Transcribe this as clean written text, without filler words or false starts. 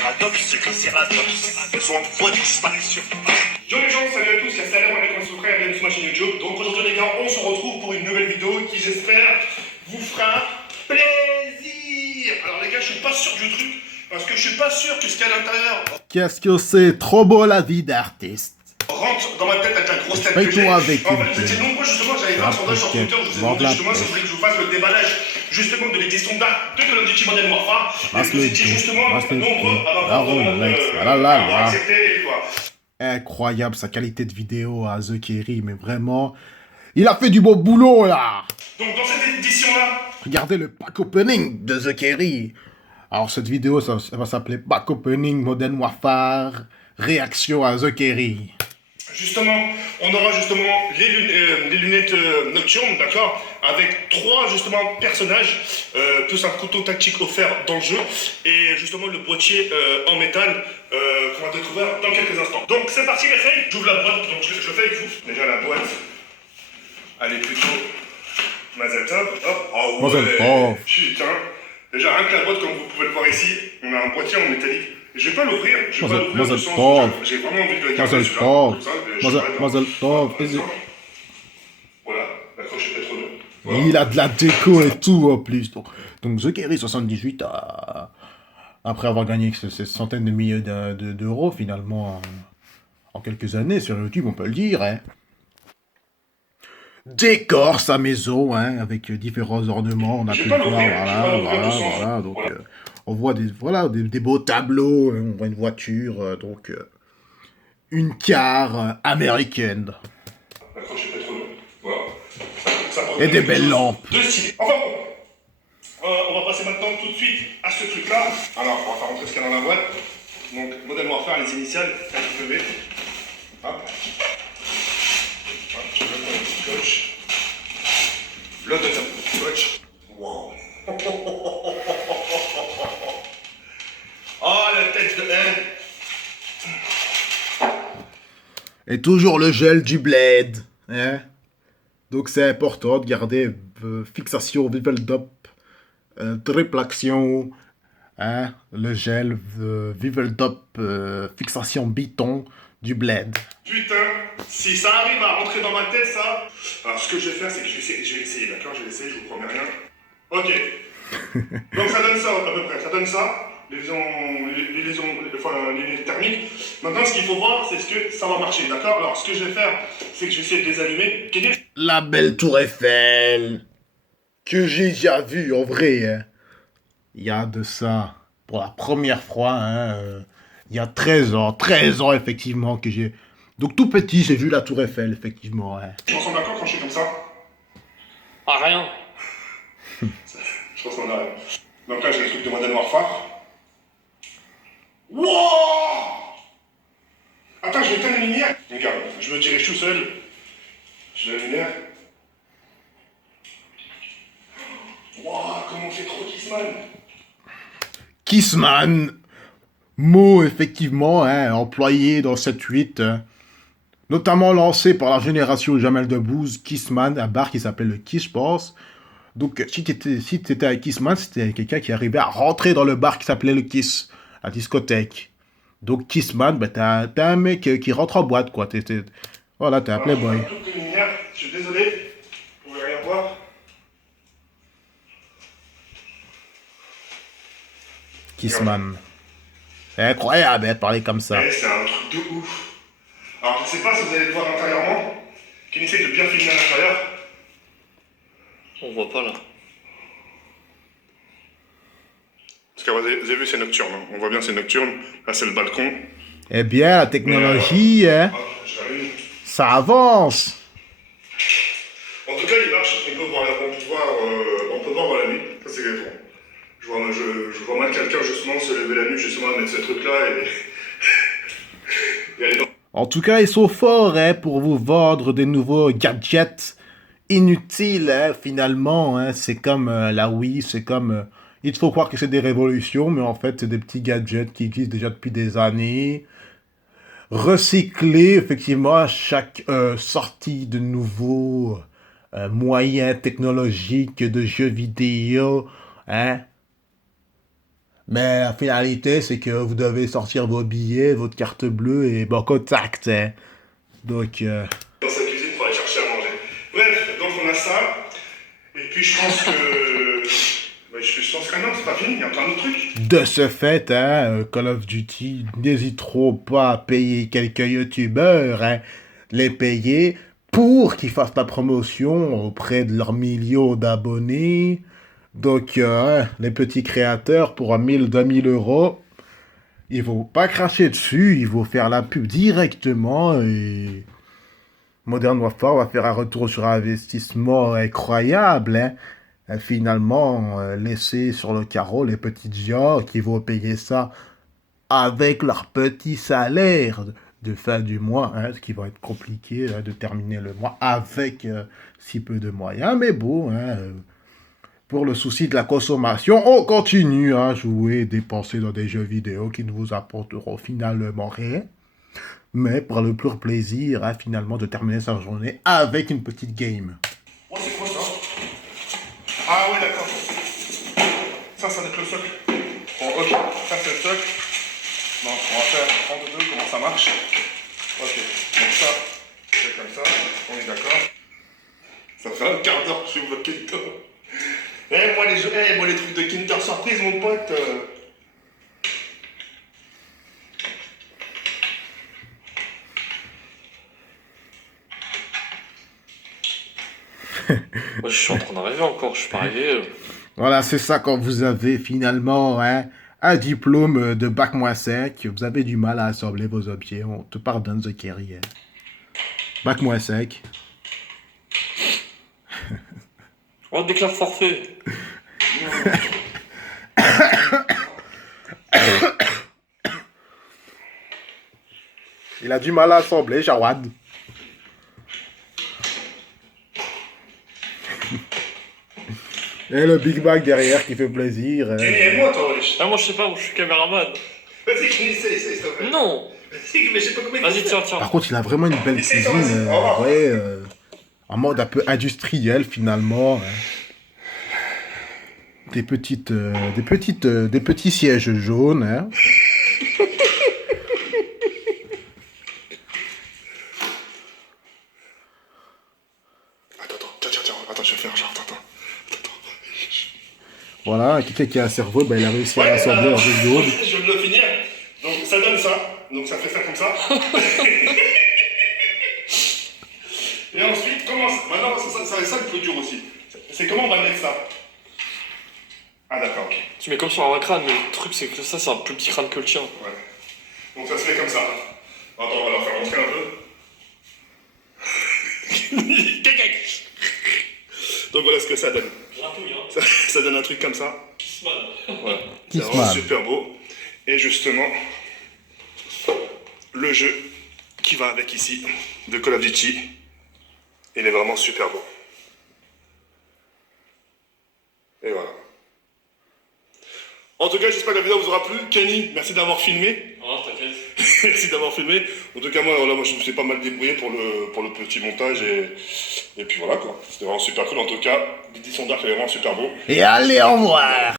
Paradoxe, Triceratops, sont en voie disparition. Yo les gens, salut à tous, c'est Salam, on est comme souvent et bienvenue sur ma chaîne YouTube. Donc aujourd'hui les gars, on se retrouve pour une nouvelle vidéo qui j'espère vous fera plaisir. Alors les gars, je suis pas sûr du truc, parce que je suis pas sûr que ce qu'il y a à l'intérieur Qu'est-ce que c'est trop beau la vie d'artiste. rentre dans ma tête avec la grosse tête que Paye-toi j'ai. avec En une fait, j'étais nombreux justement, j'avais fait un sondage sur Twitter, je vous ai demandé justement si vous voulez que je vous fasse le déballage justement de l'édition d'art de Call of Duty Modern Warfare. Et vous étiez justement nombreux à m'avoir accepté et quoi. Incroyable sa qualité de vidéo à The Kerry, mais vraiment, il a fait du beau boulot là. Donc dans cette édition-là, regardez le pack opening de The Kerry. Alors cette vidéo, ça va s'appeler Pack Opening Modern Warfare, réaction à The Kerry. Justement, on aura justement les lunettes nocturnes, d'accord, avec 3 justement personnages, plus un couteau tactique offert dans le jeu, et justement le boîtier en métal qu'on va découvrir dans quelques instants. Donc c'est parti les filles, j'ouvre la boîte, donc je fais avec vous. Déjà la boîte, elle est plutôt Mazel Tov, hop, oh ouais, putain. Déjà rien que la boîte comme vous pouvez le voir ici, on a un boîtier en métallique. Je vais pas l'ouvrir, je vais pas l'ouvrir du sens, j'ai vraiment envie de le garder celui-là. Mazel Tov, voilà, l'accroche est pas trop long. Voilà. Il a de la déco et tout en plus. Donc The Kerry 78 après avoir gagné ces centaines de milliers d'euros finalement en quelques années sur YouTube, on peut le dire. Hein. Décore sa maison avec différents ornements. On a pu le voir, voilà. Donc on voit des beaux tableaux, on voit une voiture, donc une car américaine. L'accroche est pas trop long. Voilà. Et des belles lampes. De style. Enfin bon. On va passer maintenant tout de suite à ce truc-là. Alors, on va faire rentrer ce qu'il y a dans la boîte. Donc, Modern Warfare, les initiales, KJPV. Hop. Je vais mettre un petit scotch. Le deuxième scotch. Wow. Oh, la tête de haine. Et toujours le gel du bled. Hein? Donc c'est important de garder fixation Viveldop, triple action, hein? Le gel Viveldop, fixation biton du bled. Putain, si ça arrive à rentrer dans ma tête, ça... Alors, ce que je vais faire, c'est que je vais essayer, d'accord? Je vais essayer, je vous promets rien. Ok. Donc, ça donne ça, à peu près. Ça donne ça, les lunettes thermiques. Maintenant, ce qu'il faut voir, c'est ce que ça va marcher, d'accord? Alors, ce que je vais faire, c'est que je vais essayer de les allumer. La belle tour Eiffel, que j'ai déjà vue, en vrai. Hein. Il y a de ça, pour la première fois, il y a 13 ans, effectivement, que j'ai... Donc tout petit, j'ai vu la tour Eiffel, effectivement. Ouais. Je me sens d'accord quand je suis comme ça? Ah, rien. Je pense qu'on a... Donc là, j'ai le truc de Modern Warfare. Wouah! Attends, je vais éteindre la lumière. Regarde, je me dirige tout seul. J'ai la lumière. Wouah, comment c'est trop Kissman! Kissman, mot effectivement employé dans 7-8, notamment lancé par la génération Jamel Debbouze, Kissman, un bar qui s'appelle le Kiss, je pense. Donc si t'étais avec Kissman, c'était quelqu'un qui arrivait à rentrer dans le bar qui s'appelait le Kiss, la discothèque. Donc Kissman, t'es un mec qui rentre en boîte, quoi. Voilà, t'es un playboy. Je suis désolé, vous pouvez rien voir. Kissman. C'est incroyable de parler comme ça. C'est un truc de ouf. Alors, je sais pas si vous allez le voir intérieurement. Qui essaie de bien filmer à l'intérieur. On voit pas là. Parce que vous avez vu, c'est nocturne. Hein. On voit bien, c'est nocturne. Là, c'est le balcon. Eh bien, la technologie, ça avance. En tout cas, il marche. On peut voir dans la nuit. Ça, c'est bon. Je vois mal quelqu'un justement se lever la nuit, justement, à mettre ce truc-là et aller dans... En tout cas, ils sont forts pour vous vendre des nouveaux gadgets inutiles, finalement. C'est comme la Wii, c'est comme... il faut croire que c'est des révolutions, mais en fait, c'est des petits gadgets qui existent déjà depuis des années. Recyclés, effectivement, à chaque sortie de nouveaux moyens technologiques de jeux vidéo. Mais la finalité, c'est que vous devez sortir vos billets, votre carte bleue et bon contact. Hein. Donc, Dans sa cuisine pour aller chercher à manger. Bref, donc on a ça. Et puis je pense que... je pense que non, c'est pas fini, il y a encore un autre truc. de ce fait, hein, Call of Duty n'hésiteront pas à payer quelques youtubeurs, hein, les payer pour qu'ils fassent la promotion auprès de leurs millions d'abonnés. Donc, les petits créateurs pour 1000, 2000 euros, ils vont pas cracher dessus, ils vont faire la pub directement et Modern Warfare va faire un retour sur investissement incroyable. Hein. Et finalement, laisser sur le carreau les petits gens qui vont payer ça avec leur petit salaire de fin du mois, hein, ce qui va être compliqué de terminer le mois avec si peu de moyens. Mais bon, hein, pour le souci de la consommation, on continue à jouer, dépenser dans des jeux vidéo qui ne vous apporteront finalement rien. Mais pour le pur plaisir, hein, finalement, de terminer sa journée avec une petite game. Oh, c'est quoi ça? Ah ouais, d'accord. Ça doit être le socle. Bon, ok, ça c'est le socle. Donc on va faire en deux comment ça marche. Ok, donc ça, c'est comme ça, on est d'accord. Ça fait un quart d'heure que je vois Kinder. Moi les trucs de Kinder Surprise, mon pote. Moi, je suis en train d'arriver encore, je suis pas arrivé. Voilà, c'est ça quand vous avez finalement hein, un diplôme de bac-5, vous avez du mal à assembler vos objets, on te pardonne The Kerry. Hein. Bac-5. On déclare forfait. Il a du mal à assembler, Jawad. Et le Big Bag derrière qui fait plaisir. Hein. Et moi, toi, wesh. Ah, moi, je sais pas, je suis caméraman. Vas-y, essaye, s'il te plaît. Non. Vas-y, mais je sais pas comment Vas-y, tiens. Par contre, il a vraiment une belle Essaye, cuisine, vas-y. ouais, en mode un peu industriel finalement. Hein. Des petits sièges jaunes. Hein. Attends, je vais faire genre, attends. Voilà, quelqu'un qui a un cerveau, ben, il a réussi à assembler en 2 secondes. Je viens de le finir. Donc ça donne ça. Donc ça fait ça comme ça. Et ensuite, comment ça... Maintenant, c'est ça le plus dur aussi. C'est comment on va mettre ça. Ah d'accord, ok. Tu mets comme sur un crâne, mais le truc, c'est que ça, c'est un plus petit crâne que le tien. Ouais. Donc ça se fait comme ça. Attends, on va leur faire rentrer un peu. Donc voilà ce que ça donne. Gratouille, hein. Ça donne un truc comme ça. Kissman. Voilà. C'est Kissman. vraiment super beau. Et justement, le jeu qui va avec ici, de Call of Duty, il est vraiment super beau. Et voilà. En tout cas, j'espère que la vidéo vous aura plu. Kenny, merci d'avoir filmé. Oh, t'inquiète. Merci d'avoir filmé. En tout cas, moi je me suis pas mal débrouillé pour le petit montage et puis voilà quoi. C'était vraiment super cool. En tout cas, Didi Sondar, c'est vraiment super beau. Et allez, au revoir!